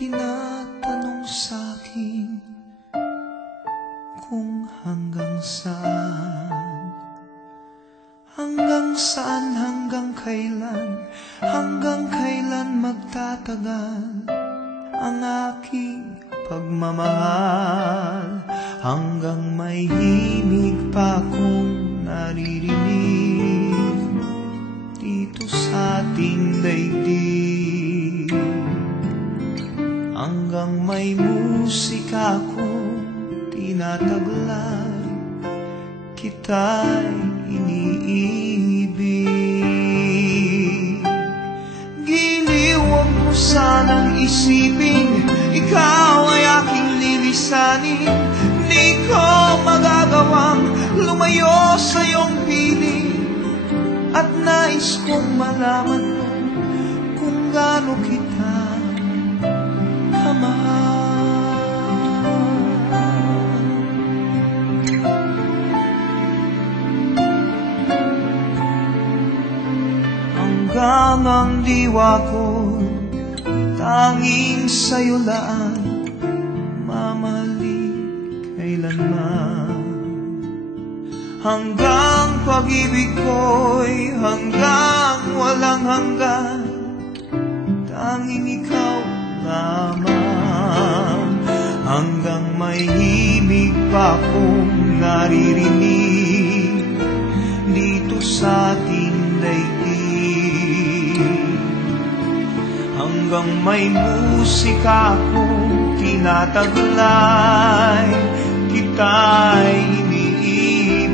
tinatanong sa'kin kung hanggang saan, hanggang kailan magtatagal ang aking pagmamahal, hanggang may himig pa akong naririnig dito sa ating daigdig, hanggang may musika akong tinataglay, kita'y iniibig. Giliw, huwag mo sanang isipin ikaw ay aking lilisanin. Di ko magagawang lumayo sa iyong piling, at nais kong malaman mo kung gaano kita kamahal. Hanggang ang diwa ko tanging sa'yo laan, mamahalin kailanman. Hanggang pag-ibig ko'y hanggang walang hanggan, tanging ikaw lamang. Hanggang may himig pa akong naririnig dito sa ating daigdig, hanggang may musika akong tinataglay, kita'y iniibig.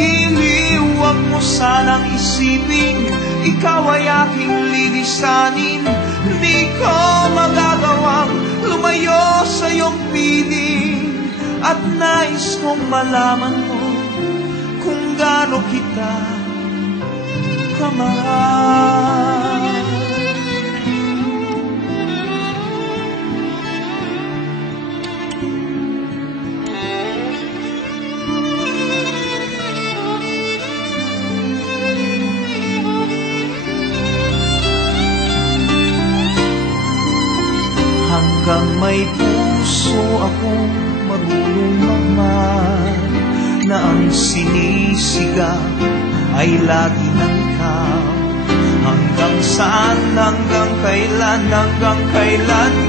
Giliw, huwag mo sanang isipin ikaw ay aking lilisanin. Di ko magagawang lumayo sa iyong piling, at nais kong malaman mo kung gaano kita kamahal. Hanggang may puso akong marunong magmahal, na ang sinisigaw ay lagi ng ikaw. Hanggang saan, hanggang kailan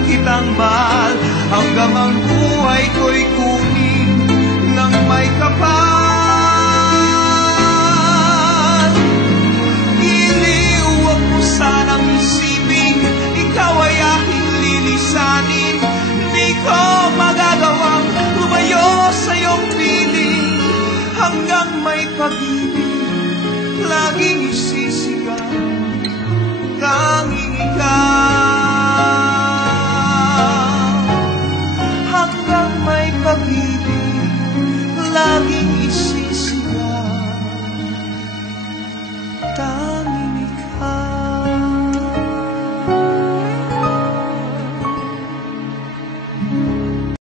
kitang mahal, hanggang ang buhay ko'y kunin ng may kapal. Giliw, huwag mo sanang isipin ikaw ay aking lilisanin. Di ko magagawang lumayo sa iyong piling, hanggang may pag-ibig laging isisigaw, tanging ikaw. Hanggang may pag-ibig laging